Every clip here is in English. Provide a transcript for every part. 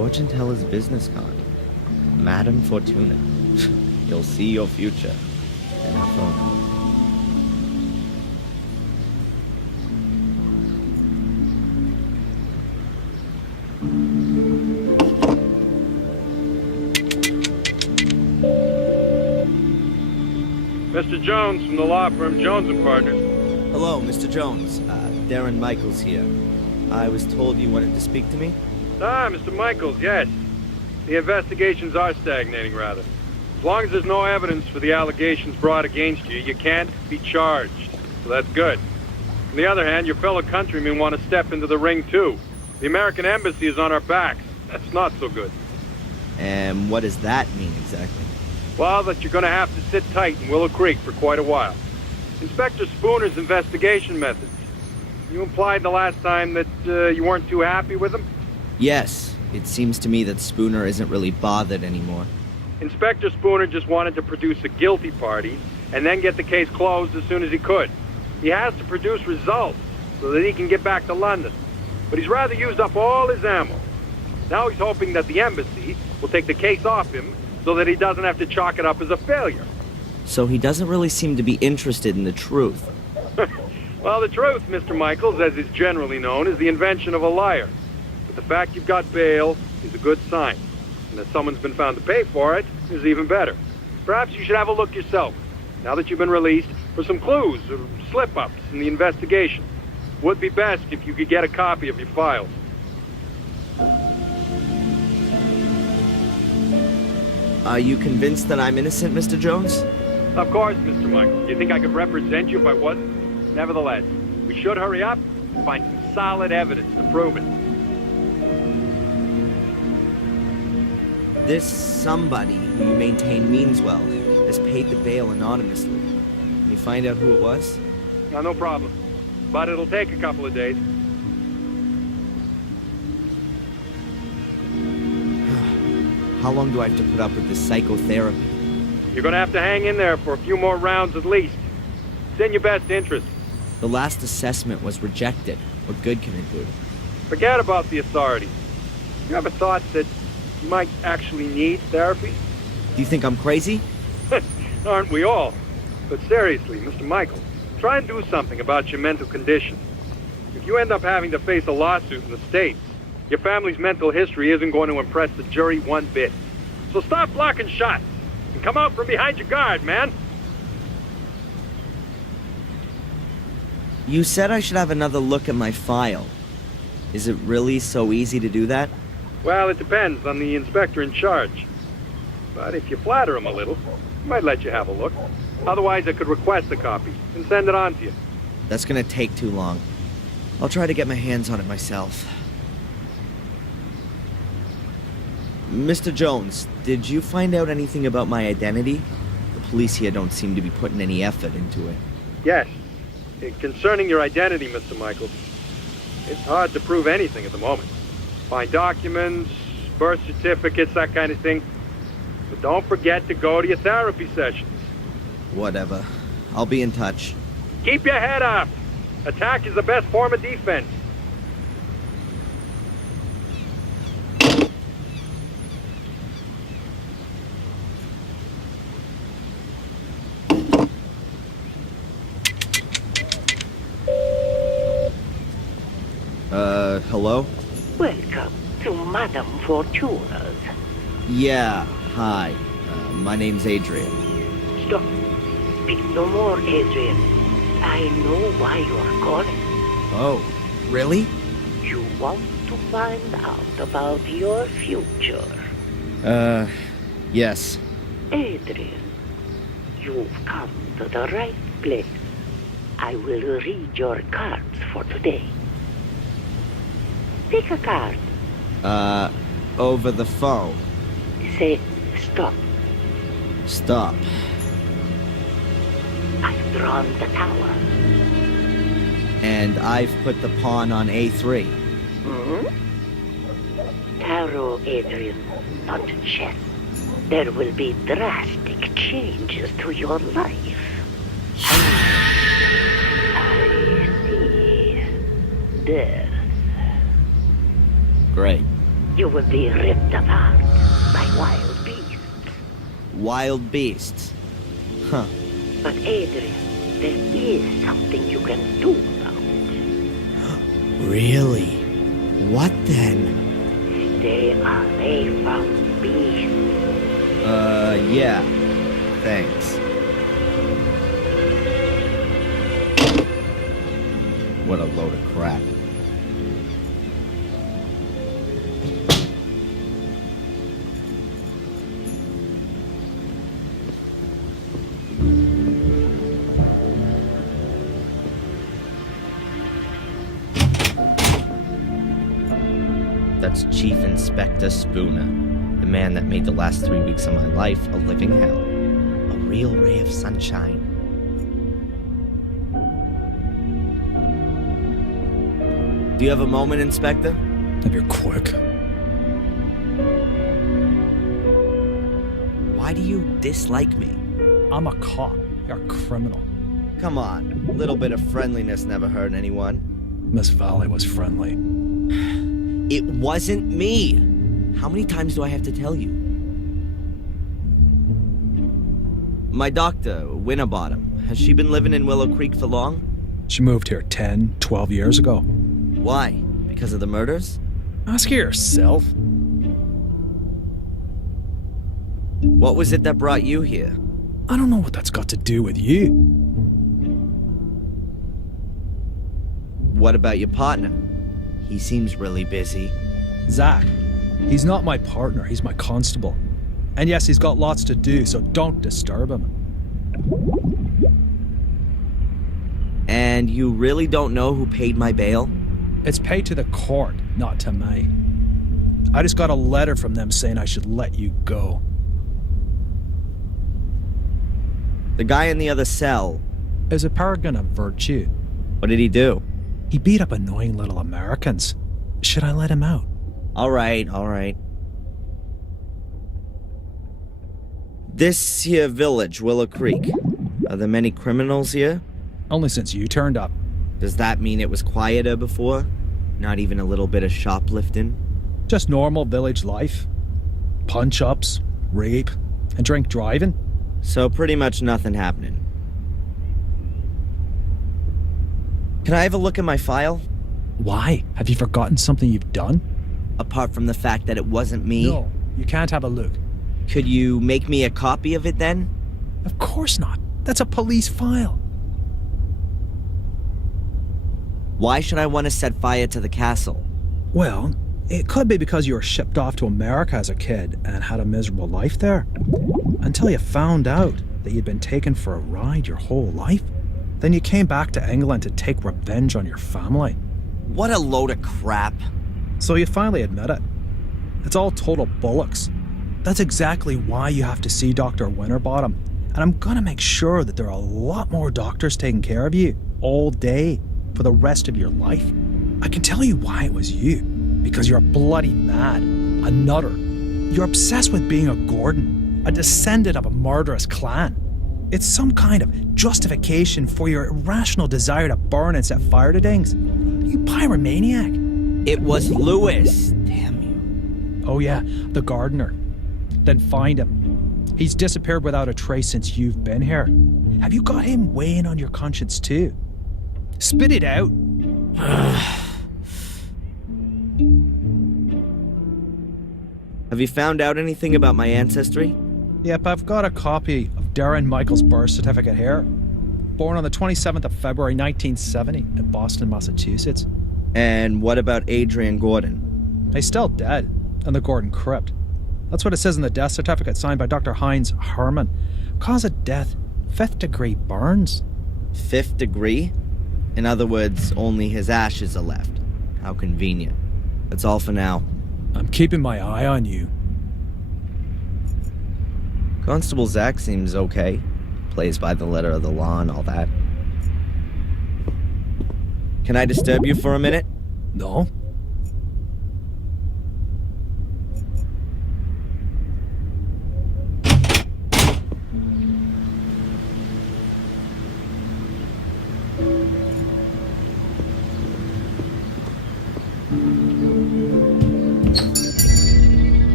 fortune teller's business card. Madam Fortuna. You'll see your future. And her phone. Mr. Jones from the law firm Jones & Partners. Hello, Mr. Jones. Darren Michaels here. I was told you wanted to speak to me? Ah, Mr. Michaels, yes. The investigations are stagnating, rather. As long as there's no evidence for the allegations brought against you, you can't be charged. So that's good. On the other hand, your fellow countrymen want to step into the ring, too. The American embassy is on our backs. That's not so good. And what does that mean, exactly? Well, that you're going to have to sit tight in Willow Creek for quite a while. Inspector Spooner's investigation methods. You implied the last time that you weren't too happy with him? Yes. It seems to me that Spooner isn't really bothered anymore. Inspector Spooner just wanted to produce a guilty party and then get the case closed as soon as he could. He has to produce results so that he can get back to London. But he's rather used up all his ammo. Now he's hoping that the embassy will take the case off him so that he doesn't have to chalk it up as a failure. So he doesn't really seem to be interested in the truth. Well, the truth, Mr. Michaels, as is generally known, is the invention of a liar. But the fact you've got bail is a good sign. And that someone's been found to pay for it is even better. Perhaps you should have a look yourself, now that you've been released, for some clues or slip-ups in the investigation. Would be best if you could get a copy of your files. Are you convinced that I'm innocent, Mr. Jones? Of course, Mr. Michaels. You think I could represent you if I wasn't? Nevertheless, we should hurry up and find some solid evidence to prove it. This somebody who you maintain means well has paid the bail anonymously. Can you find out who it was? No problem. But it'll take a couple of days. How long do I have to put up with this psychotherapy? You're gonna have to hang in there for a few more rounds at least. It's in your best interest. The last assessment was rejected. What good can it do? Forget about the authorities. You ever thought that you might actually need therapy? Do you think I'm crazy? Aren't we all? But seriously, Mr. Michaels, try and do something about your mental condition. If you end up having to face a lawsuit in the States, your family's mental history isn't going to impress the jury one bit. So stop blocking shots and come out from behind your guard, man. You said I should have another look at my file. Is it really so easy to do that? Well, it depends on the inspector in charge. But if you flatter him a little, he might let you have a look. Otherwise, I could request a copy and send it on to you. That's gonna take too long. I'll try to get my hands on it myself. Mr. Jones, did you find out anything about my identity? The police here don't seem to be putting any effort into it. Yes. Concerning your identity, Mr. Michaels, it's hard to prove anything at the moment. Find documents, birth certificates, that kind of thing. But don't forget to go to your therapy sessions. Whatever. I'll be in touch. Keep your head up. Attack is the best form of defense. Hello? Welcome to Madame Fortuna's. Yeah, hi. My name's Adrian. Stop. Speak no more, Adrian. I know why you are calling. Oh, really? You want to find out about your future. Yes. Adrian, you've come to the right place. I will read your cards for today. Pick a card. Over the phone. Say stop. Stop. I've drawn the tower. And I've put the pawn on A3. Tarot, Adrian, not chess. There will be drastic changes to your life. I see. Death. Great. You will be ripped apart by wild beasts. Wild beasts. Huh. But Adrian, there is something you can do about it. Really? What then? Stay away from beasts. Yeah. Thanks. What a load of crap. That's Chief Inspector Spooner, the man that made the last 3 weeks of my life a living hell. A real ray of sunshine. Do you have a moment, Inspector? If you're quick. Why do you dislike me? I'm a cop. You're a criminal. Come on, a little bit of friendliness never hurt anyone. Miss Valley was friendly. It wasn't me! How many times do I have to tell you? My doctor, Winterbottom, has she been living in Willow Creek for long? She moved here 10, 12 years ago. Why? Because of the murders? Ask her yourself. What was it that brought you here? I don't know what that's got to do with you. What about your partner? He seems really busy. Zach. He's not my partner, he's my constable. And yes, he's got lots to do, so don't disturb him. And you really don't know who paid my bail? It's paid to the court, not to me. I just got a letter from them saying I should let you go. The guy in the other cell, Is a paragon of virtue. what did he do? He beat up annoying little Americans. Should I let him out? All right. This here village, Willow Creek, are there many criminals here? Only since you turned up. Does that mean it was quieter before? Not even a little bit of shoplifting? Just normal village life. Punch-ups, rape, and drink driving. So pretty much nothing happening. Can I have a look at my file? Why? Have you forgotten something you've done? Apart from the fact that it wasn't me? No, you can't have a look. Could you make me a copy of it then? Of course not. That's a police file. Why should I want to set fire to the castle? Well, it could be because you were shipped off to America as a kid and had a miserable life there. Until you found out that you'd been taken for a ride your whole life. Then you came back to England to take revenge on your family. What a load of crap. So you finally admit it. It's all total bollocks. That's exactly why you have to see Dr. Winterbottom. And I'm gonna make sure that there are a lot more doctors taking care of you all day for the rest of your life. I can tell you why it was you. Because you're bloody mad. A nutter. You're obsessed with being a Gordon. A descendant of a murderous clan. It's some kind of justification for your irrational desire to burn and set fire to things. You pyromaniac. It was Lewis. Damn you. Oh yeah, the gardener. Then find him. He's disappeared without a trace since you've been here. Have you got him weighing on your conscience too? Spit it out. Have you found out anything about my ancestry? Yep, I've got a copy of Darren Michael's birth certificate here. Born on the 27th of February 1970 in Boston, Massachusetts. And what about Adrian Gordon? He's still dead in the Gordon crypt. That's what it says in the death certificate signed by Dr. Heinz Herman. Cause of death, 5th degree burns. 5th degree? In other words, only his ashes are left. How convenient. That's all for now. I'm keeping my eye on you. Constable Zach seems okay. Plays by the letter of the law and all that. Can I disturb you for a minute? No?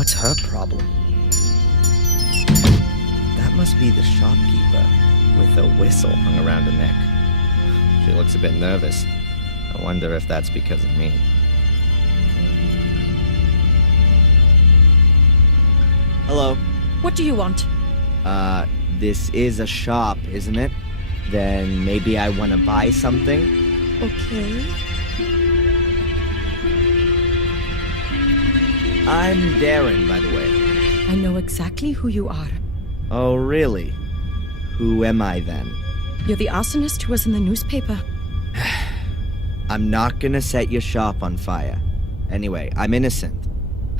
What's her problem? That must be the shopkeeper with a whistle hung around her neck. She looks a bit nervous. I wonder if that's because of me. Hello. What do you want? This is a shop, isn't it? Then maybe I want to buy something? Okay. I'm Darren, by the way. I know exactly who you are. Oh, really? Who am I then? You're the arsonist who was in the newspaper. I'm not gonna set your shop on fire. Anyway, I'm innocent.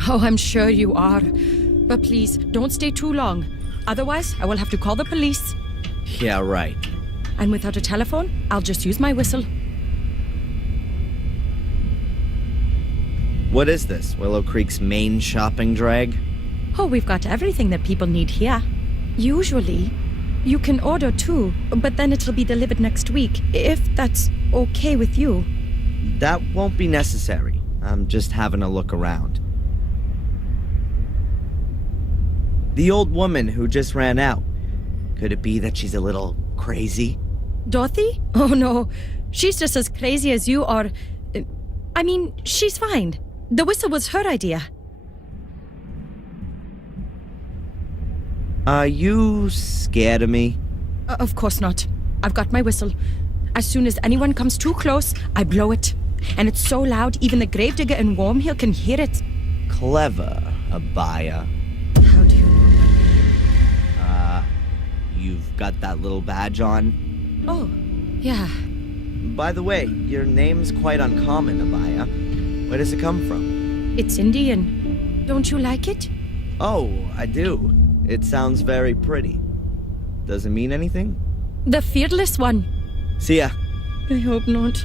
Oh, I'm sure you are. But please, don't stay too long. Otherwise, I will have to call the police. Yeah, right. And without a telephone, I'll just use my whistle. What is this? Willow Creek's main shopping drag? Oh, we've got everything that people need here. Usually, you can order too, but then it'll be delivered next week, if that's okay with you. That won't be necessary. I'm just having a look around. The old woman who just ran out. Could it be that she's a little crazy? Dorothy? Oh no, she's just as crazy as you are. I mean, she's fine. The whistle was her idea. Are you scared of me? Of course not. I've got my whistle. As soon as anyone comes too close, I blow it. And it's so loud, even the gravedigger in Wormhill can hear it. Clever, Abaya. How do you know? You've got that little badge on? Oh, yeah. By the way, your name's quite uncommon, Abaya. Where does it come from? It's Indian. Don't you like it? Oh, I do. It sounds very pretty. Does it mean anything? The fearless one. See ya. I hope not.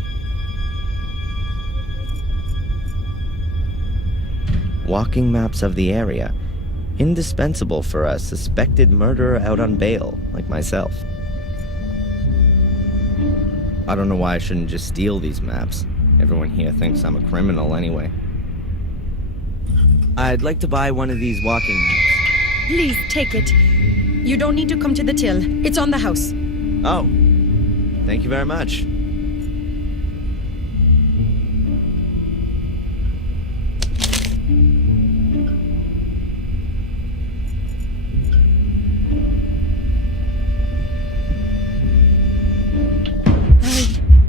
Walking maps of the area. Indispensable for a suspected murderer out on bail, like myself. I don't know why I shouldn't just steal these maps. Everyone here thinks I'm a criminal anyway. I'd like to buy one of these walking maps. Please, take it. You don't need to come to the till. It's on the house. Oh, thank you very much.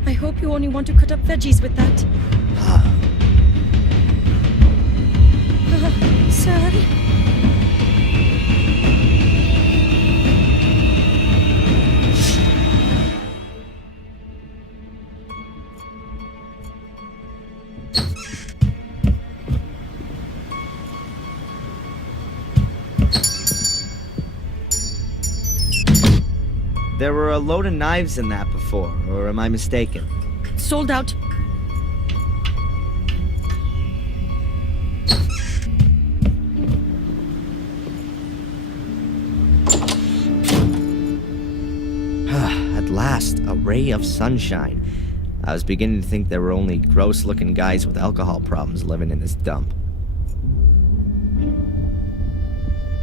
I hope you only want to cut up veggies with that. Sir? There were a load of knives in that before, or am I mistaken? Sold out. At last, a ray of sunshine. I was beginning to think there were only gross-looking guys with alcohol problems living in this dump.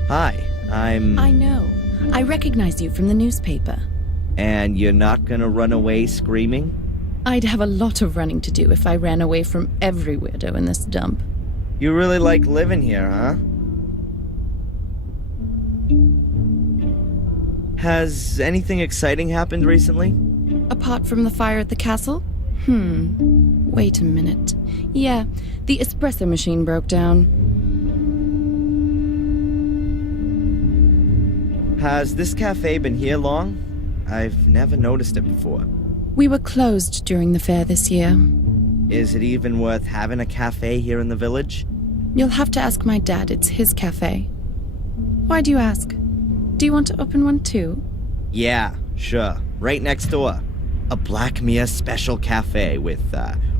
Hi, I know. I recognize you from the newspaper. And you're not gonna run away screaming? I'd have a lot of running to do if I ran away from every weirdo in this dump. You really like living here, huh? Has anything exciting happened recently? Apart from the fire at the castle? Wait a minute. Yeah, the espresso machine broke down. Has this cafe been here long? I've never noticed it before. We were closed during the fair this year. Is it even worth having a cafe here in the village? You'll have to ask my dad. It's his cafe. Why do you ask? Do you want to open one too? Yeah, sure. Right next door. A Blackmere special cafe with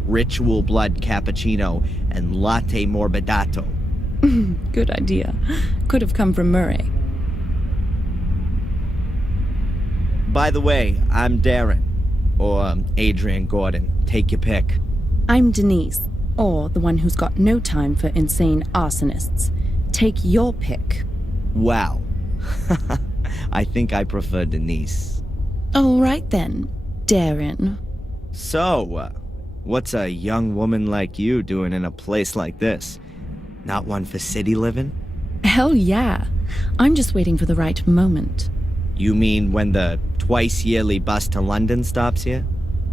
ritual blood cappuccino and latte morbidato. Good idea. Could have come from Murray. By the way, I'm Darren. Or Adrian Gordon. Take your pick. I'm Denise, or the one who's got no time for insane arsonists. Take your pick. Wow. I think I prefer Denise. All right then, Darren. So, what's a young woman like you doing in a place like this? Not one for city living? Hell yeah. I'm just waiting for the right moment. You mean when the twice-yearly bus to London stops here?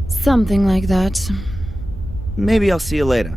Something like that. Maybe I'll see you later.